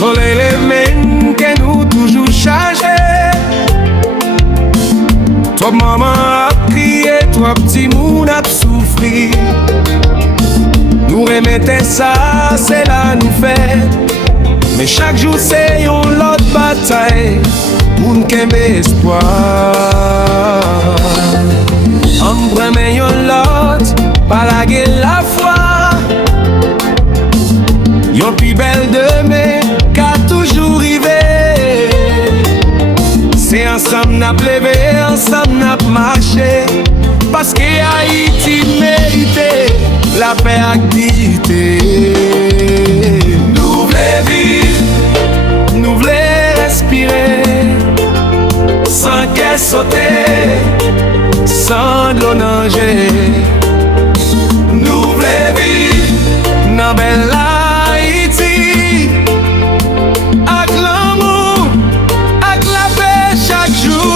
Soleil les mêmes que nous toujours chargés. Toi maman a crié, toi petit moun a souffri. Nous remettons ça, c'est là nous fait. Mais chaque jour c'est une autre bataille pour nous qu'aimer espoir. On promet une l'autre, pas la gueule la foi. Yon plus belle demain qu'a toujours rivé. C'est ensemble n'a levé, ensemble n'a marché. Parce que Haïti mérite la paix et dignité. Nous voulons vivre, nous voulons respirer, sans qu'elle saute, sans de l'eau nager. Nous voulons vivre dans belle Haïti, avec l'amour, avec la paix chaque jour.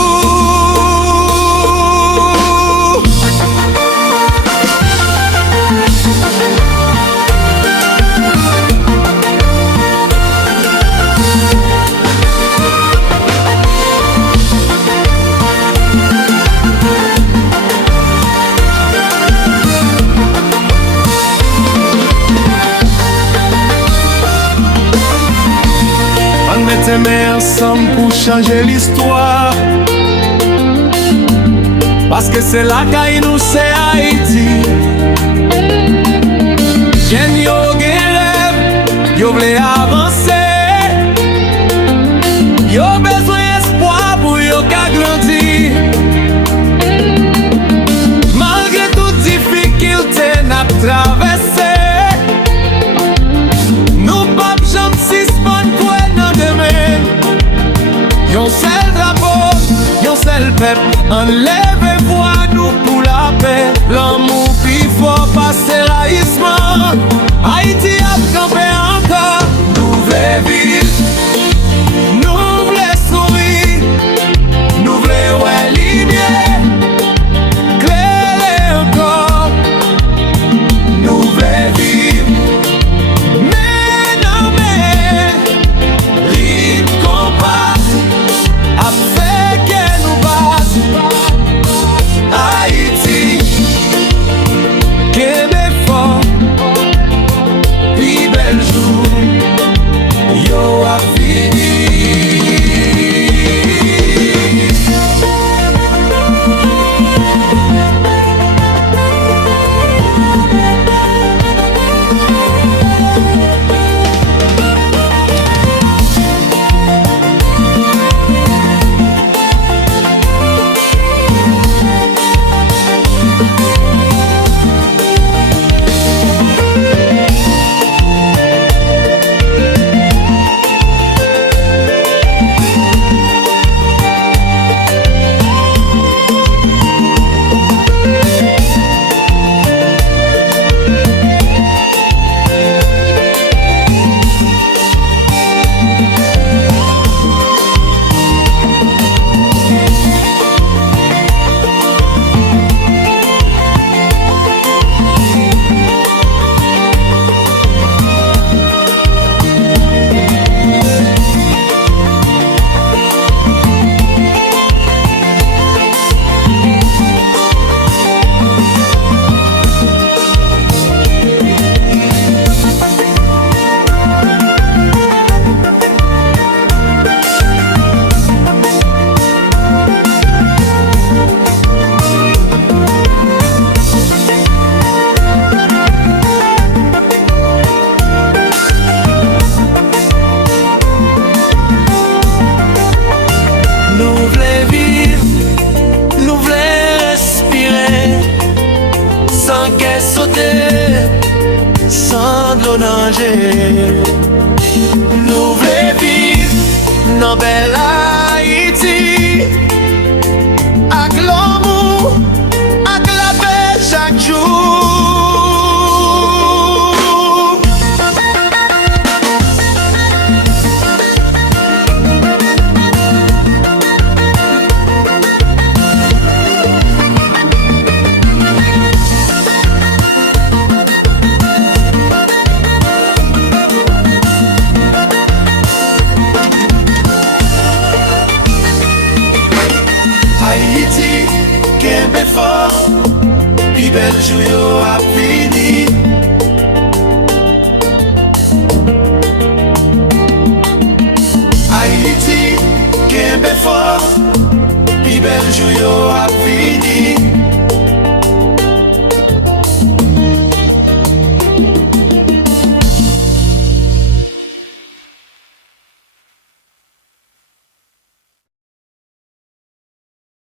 S'aimer ensemble pour changer l'histoire. Parce que c'est la caille nous, c'est Haïti. J'aime yo rêve, yo vle avancer. Yo besoin espoir pour yo ka grandi. Malgré toute difficulté n'a traversé. Nous pas jamais suspendre quoi. Yon seul drapeau, yon seul peuple, enlevez-vous à nous pour la paix. L'amour puis faut passer l'haïssement. Haïti a campé encore. Nous voulons vivre, nous voulons sourire, nous voulons ouais lumière, clairer encore. Nous voulons vivre. Haïti, qu'aimer fort, puis bel jour, yo a fini. Sans de l'eau nager. Nous voulons vivre dans belle Haïti, avec l'amour, avec la paix chaque jour. fort, pi bel jou yo a fini. Haïti, kembe fort, pi bel jou yo a fini.